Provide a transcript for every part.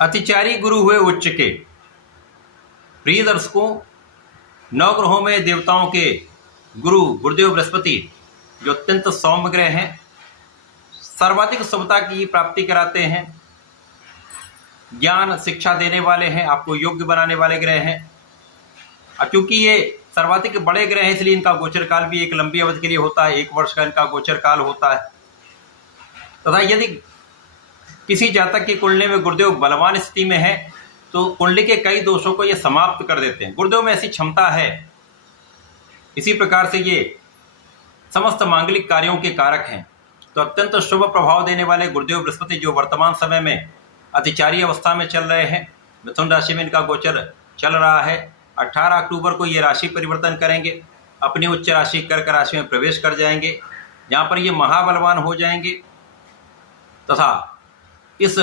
अतिचारी गुरु हुए उच्च के। प्रिय दर्शकों, नवग्रहों में देवताओं के गुरु गुरुदेव बृहस्पति जो अत्यंत सौम्य ग्रह हैं, सर्वाधिक शुभता की प्राप्ति कराते हैं, ज्ञान शिक्षा देने वाले हैं, आपको योग्य बनाने वाले ग्रह हैं। और क्योंकि ये सर्वाधिक बड़े ग्रह हैं, इसलिए इनका गोचर काल भी एक लंबी अवधि के लिए होता है, 1 वर्ष का इनका गोचर काल होता है। तथा यदि किसी जातक की कुंडली में गुरुदेव बलवान स्थिति में है तो कुंडली के कई दोषों को ये समाप्त कर देते हैं। गुरुदेव में ऐसी क्षमता है। इसी प्रकार से ये समस्त मांगलिक कार्यों के कारक हैं। तो अत्यंत शुभ प्रभाव देने वाले गुरुदेव बृहस्पति जो वर्तमान समय में अतिचारी अवस्था में चल रहे हैं, मिथुन राशि में इनका गोचर चल रहा है। 18 अक्टूबर को ये राशि परिवर्तन करेंगे, अपनी उच्च राशि कर्क राशि में प्रवेश कर जाएंगे, जहाँ पर ये महाबलवान हो जाएंगे तथा इस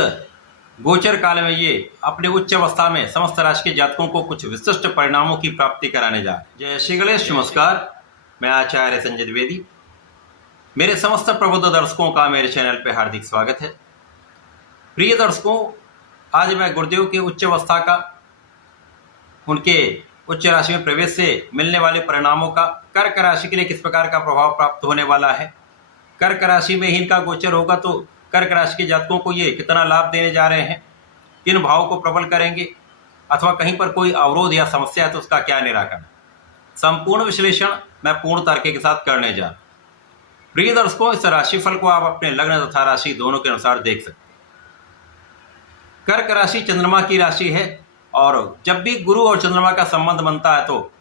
गोचर काल में ये अपने उच्च अवस्था में समस्त राशि के जातकों को कुछ विशिष्ट परिणामों की प्राप्ति कराने जा रहे हैं। जय श्री गणेश, नमस्कार। मैं आचार्य संजय द्विवेदी। मेरे समस्त प्रबुद्ध दर्शकों का मेरे चैनल पर हार्दिक स्वागत है। प्रिय दर्शकों, आज मैं गुरुदेव के उच्च अवस्था का, उनके उच्च राशि में प्रवेश से मिलने वाले परिणामों का, कर्क राशि के लिए किस प्रकार का प्रभाव प्राप्त होने वाला है, कर्क राशि में ही इनका गोचर होगा तो कर्क राशि के जातकों को ये कितना लाभ देने जा रहे हैं, किन भाव को प्रबल करेंगे, अथवा कहीं पर कोई अवरोध या समस्या है तो उसका क्या निराकरण, संपूर्ण विश्लेषण मैं पूर्ण तर्क के साथ करने जा रहा हूं। प्रिय दर्शकों, इस राशिफल को आप अपने लग्न तथा राशि दोनों के अनुसार देख सकते हैं। कर्क राशि चंद्रमा की राशि है और जब भी गुरु और चंद्रमा का संबंध बनता है तो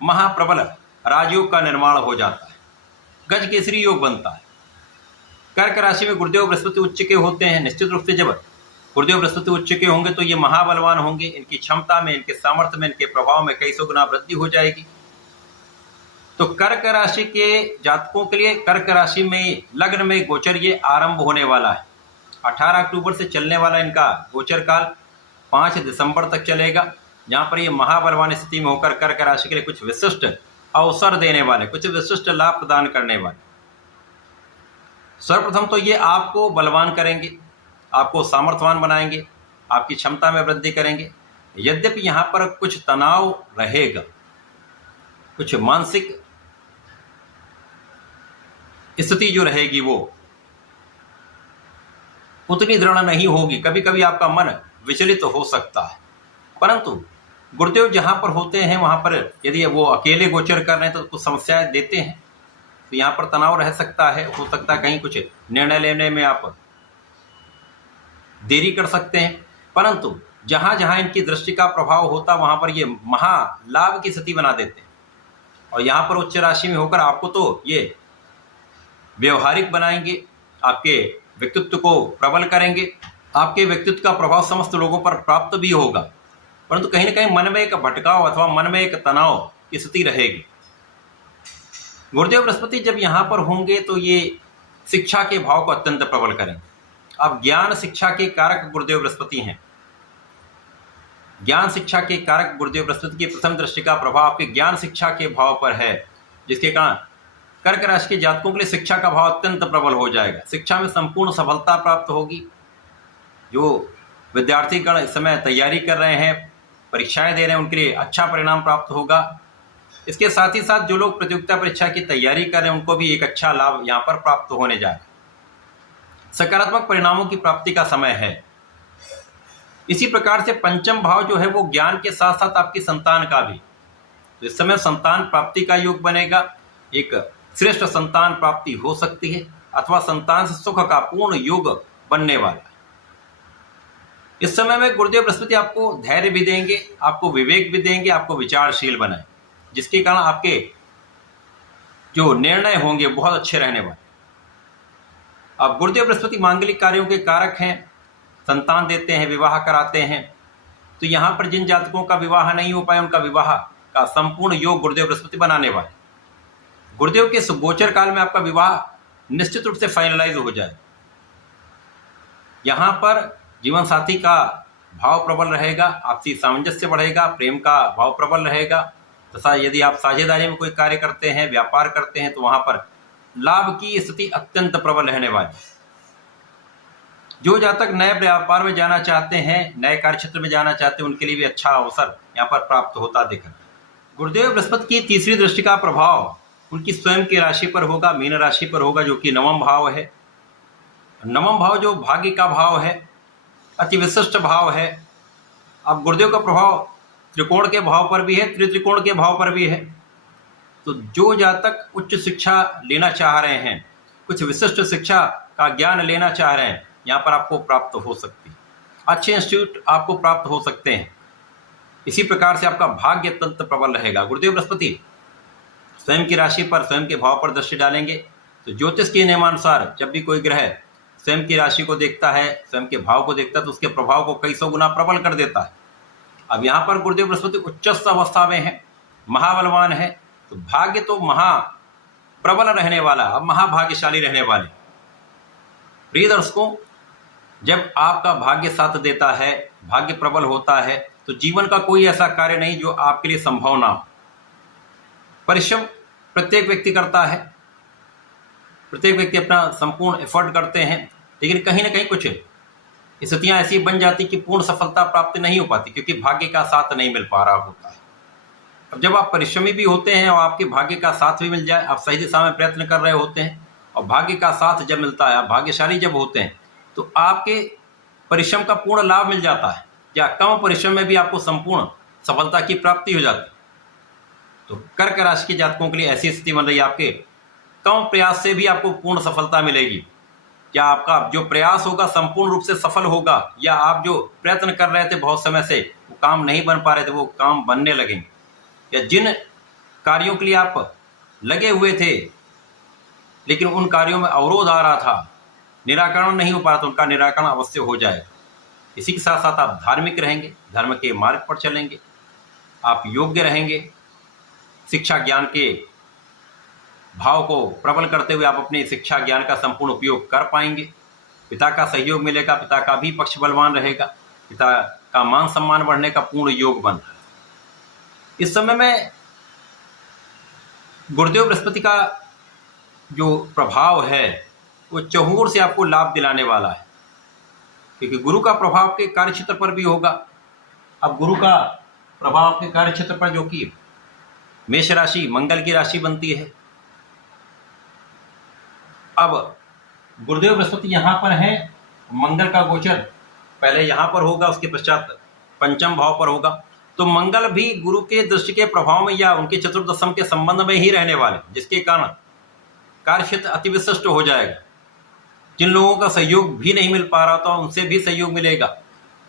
महाप्रबल राजयोग का निर्माण हो जाता है, गज केसरी योग बनता है। कर्क राशि में गुरुदेव बृहस्पति उच्च के होते हैं। निश्चित रूप से जब गुरुदेव बृहस्पति उच्च के होंगे तो ये महाबलवान होंगे। इनकी क्षमता में, इनके सामर्थ्य में, इनके प्रभाव में कई सौ गुना वृद्धि हो जाएगी। तो कर्क राशि के जातकों के लिए कर्क राशि में लग्न में गोचर ये आरंभ होने वाला है। 18 अक्टूबर से चलने वाला इनका गोचर काल 5 दिसंबर तक चलेगा, जहाँ पर ये महाबलवान स्थिति में होकर कर्क राशि के लिए कुछ विशिष्ट अवसर देने वाले, कुछ विशिष्ट लाभ प्रदान करने वाले। सर्वप्रथम तो ये आपको बलवान करेंगे, आपको सामर्थ्यवान बनाएंगे, आपकी क्षमता में वृद्धि करेंगे। यद्यपि यहाँ पर कुछ तनाव रहेगा, कुछ मानसिक स्थिति जो रहेगी वो उतनी दृढ़ नहीं होगी। कभी कभी आपका मन विचलित हो सकता है, परंतु गुरुदेव जहाँ पर होते हैं वहाँ पर यदि वो अकेले गोचर कर रहे हैं तो कुछ समस्याएं देते हैं। तो यहाँ पर तनाव रह सकता है, हो सकता है कहीं कुछ निर्णय लेने में आप देरी कर सकते हैं। परंतु जहाँ जहाँ इनकी दृष्टि का प्रभाव होता वहाँ पर ये महालाभ की स्थिति बना देते हैं। और यहाँ पर उच्च राशि में होकर आपको तो ये व्यवहारिक बनाएंगे, आपके व्यक्तित्व को प्रबल करेंगे, आपके व्यक्तित्व का प्रभाव समस्त लोगों पर प्राप्त भी होगा। परंतु कहीं ना कहीं मन में एक भटकाव अथवा मन में एक तनाव की स्थिति रहेगी। गुरुदेव बृहस्पति जब यहाँ पर होंगे तो ये शिक्षा के भाव को अत्यंत प्रबल करेंगे। अब ज्ञान शिक्षा के कारक गुरुदेव बृहस्पति हैं। ज्ञान शिक्षा के कारक गुरुदेव बृहस्पति की प्रथम दृष्टि का प्रभाव आपके ज्ञान शिक्षा के भाव पर है, जिसके कारण कर्क राशि के जातकों के लिए शिक्षा का भाव अत्यंत प्रबल हो जाएगा। शिक्षा में संपूर्ण सफलता प्राप्त होगी। जो विद्यार्थीगण इस समय तैयारी कर रहे हैं, परीक्षाएं दे रहे हैं, उनके लिए अच्छा परिणाम प्राप्त होगा। इसके साथ ही साथ जो लोग प्रतियोगिता परीक्षा की तैयारी कर रहे हैं उनको भी एक अच्छा लाभ यहाँ पर प्राप्त होने जा रहा है। सकारात्मक परिणामों की प्राप्ति का समय है। इसी प्रकार से पंचम भाव जो है वो ज्ञान के साथ साथ आपकी संतान का भी, तो इस समय संतान प्राप्ति का योग बनेगा। एक श्रेष्ठ संतान प्राप्ति हो सकती है अथवा संतान से सुख का पूर्ण योग बनने वाला है। इस समय में गुरुदेव बृहस्पति आपको धैर्य भी देंगे, आपको विवेक भी देंगे, आपको विचारशील बनाए, जिसके कारण आपके जो निर्णय होंगे बहुत अच्छे रहने वाले। अब गुरुदेव बृहस्पति मांगलिक कार्यों के कारक हैं, संतान देते हैं, विवाह कराते हैं। तो यहाँ पर जिन जातकों का विवाह नहीं हो पाए उनका विवाह का संपूर्ण योग गुरुदेव बृहस्पति बनाने वाले। गुरुदेव के गोचर काल में आपका विवाह निश्चित रूप से फाइनलाइज हो जाए। यहाँ पर जीवन साथी का भाव प्रबल रहेगा, आपसी सामंजस्य बढ़ेगा, प्रेम का भाव प्रबल रहेगा। तथा यदि आप साझेदारी में कोई कार्य करते हैं, व्यापार करते हैं, तो वहाँ पर लाभ की स्थिति अत्यंत प्रबल रहने वाली। जो जातक नए व्यापार में जाना चाहते हैं, नए कार्य क्षेत्र में जाना चाहते हैं, उनके लिए भी अच्छा अवसर यहाँ पर प्राप्त होता दिख रहा है। गुरुदेव बृहस्पति की तीसरी दृष्टि का प्रभाव उनकी स्वयं की राशि पर होगा, मीन राशि पर होगा, जो कि नवम भाव है। नवम भाव जो भाग्य का भाव है, अति विशिष्ट भाव है। अब गुरुदेव का प्रभाव त्रिकोण के भाव पर भी है, त्रिकोण के भाव पर भी है। तो जो जातक उच्च शिक्षा लेना चाह रहे हैं, कुछ विशिष्ट शिक्षा का ज्ञान लेना चाह रहे हैं, यहाँ पर आपको प्राप्त हो सकती है। अच्छे इंस्टीट्यूट आपको प्राप्त हो सकते हैं। इसी प्रकार से आपका भाग्य तंत्र प्रबल रहेगा। गुरुदेव बृहस्पति स्वयं की राशि पर, स्वयं के भाव पर दृष्टि डालेंगे तो ज्योतिष के नियमानुसार जब भी कोई ग्रह स्वयं की राशि को देखता है, स्वयं के भाव को देखता है, तो उसके प्रभाव को कई सौ गुना प्रबल कर देता है। अब यहाँ पर गुरुदेव बृहस्पति उच्चस्थ अवस्था में है, महाबलवान है, तो भाग्य तो प्रबल रहने वाला, अब महाभाग्यशाली रहने वाले। प्रिय दर्शकों, जब आपका भाग्य साथ देता है, भाग्य प्रबल होता है, तो जीवन का कोई ऐसा कार्य नहीं जो आपके लिए संभव ना हो। परिश्रम प्रत्येक व्यक्ति करता है, प्रत्येक व्यक्ति अपना संपूर्ण एफर्ट करते हैं, लेकिन कहीं ना कहीं कुछ स्थितियां ऐसी बन जाती कि पूर्ण सफलता प्राप्त नहीं हो पाती, क्योंकि भाग्य का साथ नहीं मिल पा रहा होता है। अब जब आप परिश्रमी भी होते हैं और आपके भाग्य का साथ भी मिल जाए, आप सही दिशा में प्रयत्न कर रहे होते हैं और भाग्य का साथ जब मिलता है, आप भाग्यशाली जब होते हैं, तो आपके परिश्रम का पूर्ण लाभ मिल जाता है, या कम परिश्रम में भी आपको संपूर्ण सफलता की प्राप्ति हो जाती है। तो कर्क राशि के जातकों के लिए ऐसी स्थिति बन रही है, आपके कम प्रयास से भी आपको पूर्ण सफलता मिलेगी। क्या आपका जो प्रयास होगा संपूर्ण रूप से सफल होगा, या आप जो प्रयत्न कर रहे थे बहुत समय से, वो काम नहीं बन पा रहे थे, वो काम बनने लगेंगे। या जिन कार्यों के लिए आप लगे हुए थे लेकिन उन कार्यों में अवरोध आ रहा था, निराकरण नहीं हो पा रहा था, उनका निराकरण अवश्य हो जाएगा। इसी के साथ साथ आप धार्मिक रहेंगे, धर्म के मार्ग पर चलेंगे, आप योग्य रहेंगे, शिक्षा ज्ञान के भाव को प्रबल करते हुए आप अपने शिक्षा ज्ञान का संपूर्ण उपयोग कर पाएंगे। पिता का सहयोग मिलेगा, पिता का भी पक्ष बलवान रहेगा, पिता का मान सम्मान बढ़ने का पूर्ण योग बन रहा है। इस समय में गुरुदेव बृहस्पति का जो प्रभाव है वो चहुर से आपको लाभ दिलाने वाला है, क्योंकि गुरु का प्रभाव आपके कार्य क्षेत्र पर भी होगा। अब गुरु का प्रभाव आपके कार्य क्षेत्र पर, जो कि मेष राशि मंगल की राशि बनती है। अब गुरुदेव बृहस्पति यहाँ पर है, मंगल का गोचर पहले यहाँ पर होगा, उसके पश्चात पंचम भाव पर होगा। तो मंगल भी गुरु के दृष्टि के प्रभाव में या उनके चतुर्दशम के संबंध में ही रहने वाले, जिसके कारण कार्य क्षेत्र अति विशिष्ट हो जाएगा। जिन लोगों का सहयोग भी नहीं मिल पा रहा था, उनसे भी सहयोग मिलेगा।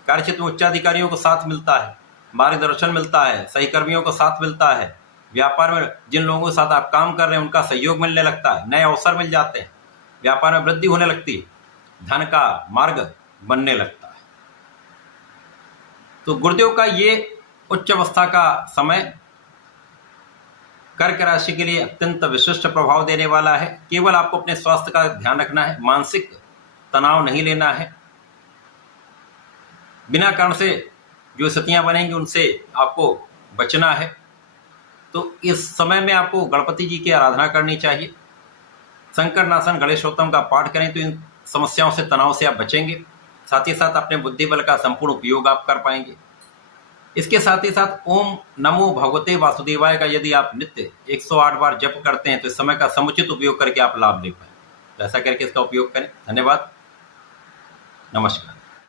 कार्य क्षेत्र में उच्चाधिकारियों को साथ मिलता है, मार्गदर्शन मिलता है, सहकर्मियों को साथ मिलता है। व्यापार में जिन लोगों के साथ आप काम कर रहे हैं उनका सहयोग मिलने लगता है, नए अवसर मिल जाते हैं, व्यापार में वृद्धि होने लगती है, धन का मार्ग बनने लगता है। तो गुरुदेव का ये उच्च अवस्था का समय कर्क राशि के लिए अत्यंत विशिष्ट प्रभाव देने वाला है। केवल आपको अपने स्वास्थ्य का ध्यान रखना है, मानसिक तनाव नहीं लेना है। बिना कारण से जो स्थितियां बनेंगी उनसे आपको बचना है। तो इस समय में आपको गणपति जी की आराधना करनी चाहिए, शंकर नाशन गणेशोत्तम का पाठ करें तो इन समस्याओं से, तनाव से आप बचेंगे। साथ ही साथ अपने बुद्धि बल का संपूर्ण उपयोग आप कर पाएंगे। इसके साथ ही साथ ओम नमो भगवते वासुदेवाय का यदि आप नित्य 108 बार जप करते हैं तो इस समय का समुचित उपयोग करके आप लाभ ले पाएं। तो ऐसा करके इसका उपयोग करें। धन्यवाद, नमस्कार।